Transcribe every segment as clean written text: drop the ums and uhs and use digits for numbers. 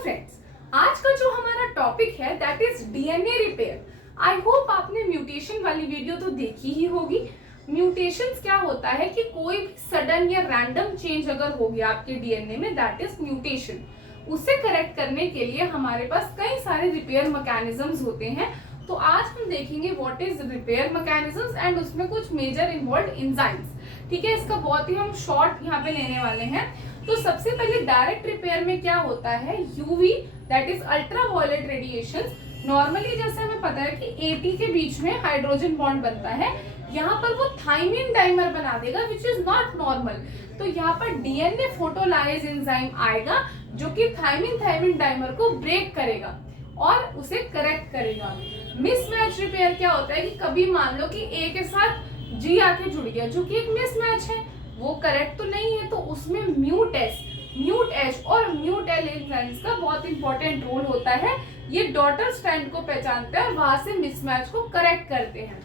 Friends, आज का जो हमारा टॉपिक है that is DNA repair. I hope आपने म्यूटेशन वाली वीडियो तो देखी ही होगी। म्यूटेशंस क्या होता है कि कोई भी सडन या रैंडम चेंज अगर हो गया आपके डीएनए में, दैट इज म्यूटेशन। उसे करेक्ट करने के लिए हमारे पास कई सारे रिपेयर मैकेनिज्म्स होते हैं। तो आज हम देखेंगे what is repair mechanisms and उसमें कुछ मेजर इन्वॉल्व एंजाइम्स। ठीक है, इसका बहुत ही हम शॉर्ट यहाँ पे लेने वाले हैं। तो सबसे पहले डायरेक्ट रिपेयर में क्या होता है, UV that is ultra violet radiation. Normally जैसे हमें पता है कि एटी के बीच में हाइड्रोजन बॉन्ड बनता है, यहाँ पर वो थाइमिन डाइमर बना देगा विच इज नॉट नॉर्मल। तो यहाँ पर डीएनए फोटोलाइज एंजाइम आएगा जो कि थाइमिन डाइमर को ब्रेक करेगा और उसे करेक्ट करेगा। मिसमैच रिपेयर क्या होता है कि कभी मान लो कि ए के साथ जी आके जुड़ गया जो कि एक मिसमैच है, वो करेक्ट तो नहीं है, तो उसमें म्यूट एच और म्यूट एल एंजाइम्स का बहुत इंपॉर्टेंट रोल होता है। ये डॉटर स्ट्रैंड को पहचानते हैं और वहां से मिसमैच को करेक्ट करते हैं।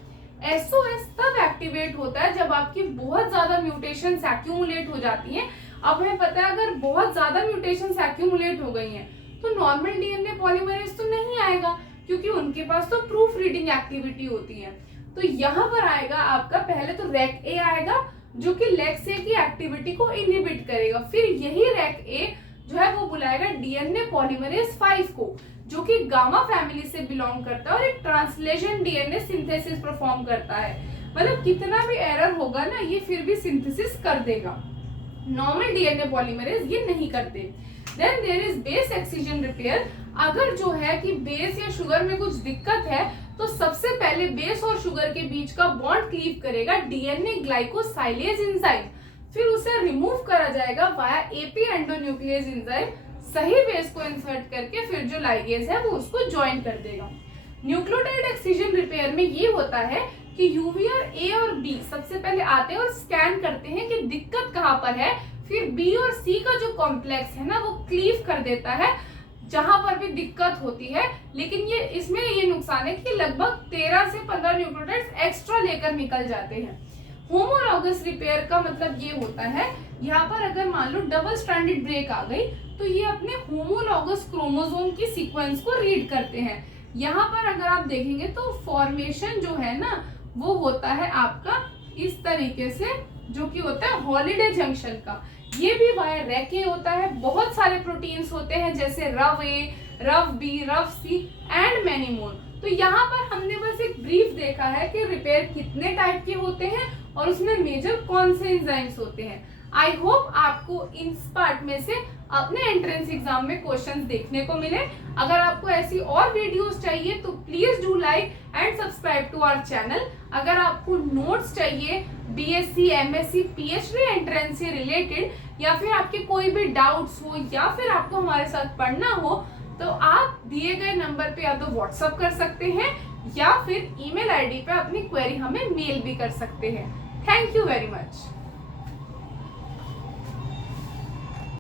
एसओएस तब एक्टिवेट होता है जब आपकी बहुत ज्यादा म्यूटेशंस एक्यूमुलेट हो जाती हैं। अब हमें पता है अगर बहुत ज्यादा म्यूटेशंस एक्यूमुलेट हो गई हैं तो नॉर्मल डीएनए पॉलीमरेज तो नहीं आएगा क्योंकि उनके पास तो प्रूफ रीडिंग एक्टिविटी होती है। तो यहाँ पर आएगा आपका पहले तो रैक ए आएगा जो कि लेक्स ए की एक्टिविटी को इनहिबिट करेगा। फिर यही रैक ए जो है वो बुलाएगा डीएनए पॉलीमरेज 5 को जो कि गामा फैमिली से बिलोंग करता है और एक ट्रांसलेशन डीएनए सिंथेसिस परफॉर्म करता है। मतलब कितना भी एरर होगा ना, ये फिर भी सिंथेसिस कर देगा। नॉर्मल डीएनए पॉलीमरेज ये नहीं करते। Then there is base excision repair. अगर जो है कि बेस या शुगर में कुछ दिक्कत है तो सबसे पहले बेस और शुगर के बीच का बॉन्ड क्लीव करेगा डीएनए ग्लाइकोसाइलेज एंजाइम, फिर उसे रिमूव करा जाएगा वाया एपी एंडोन्यूक्लियस एंजाइम, सही बेस को इंसर्ट करके फिर जो लाइगेज है वो उसको ज्वाइन कर देगा। न्यूक्लियोटाइड एक्सीजन रिपेयर में ये होता है कि यूवीआर ए और बी सबसे पहले आते हैं और स्कैन करते हैं कि दिक्कत कहाँ पर है, फिर बी और सी का जो कॉम्प्लेक्स है ना वो क्लीव कर देता है जहां पर भी दिक्कत होती है। लेकिन ये इसमें ये नुकसान है कि लगभग 13 से 15 न्यूक्लियोटाइड्स एक्स्ट्रा लेकर निकल जाते हैं। होमोलॉगस रिपेयर का मतलब ये होता है, यहाँ पर अगर मान लो डबल स्ट्रैंडेड ब्रेक आ गई तो ये अपने होमोलॉगस क्रोमोसोम की सीक्वेंस को रीड करते हैं। यहाँ पर अगर आप देखेंगे तो फॉर्मेशन जो है ना वो होता है आपका इस तरीके से, जो कि होता है हॉलिडे जंक्शन का। ये भी वाया रैक ए होता है। बहुत सारे प्रोटीन्स होते हैं जैसे रव ए, रव बी, रव सी एंड मैनी मोर। तो यहाँ पर हमने बस एक ब्रीफ देखा है कि रिपेयर कितने टाइप के होते हैं और उसमें मेजर कौन से एंजाइम्स होते हैं। आई होप आपको इन पार्ट में से अपने एंट्रेंस एग्जाम में क्वेश्चंस देखने को मिले। अगर आपको ऐसी और वीडियोस चाहिए तो please do like and subscribe to our channel. अगर आपको नोट्स चाहिए बीएससी, एमएससी, पीएचडी एंट्रेंस से रिलेटेड, या फिर आपके कोई भी डाउट्स हो या फिर आपको हमारे साथ पढ़ना हो तो आप दिए गए नंबर पे या तो व्हाट्सएप कर सकते हैं या फिर ईमेल आईडी पे अपनी क्वेरी हमें मेल भी कर सकते हैं। Thank you very much.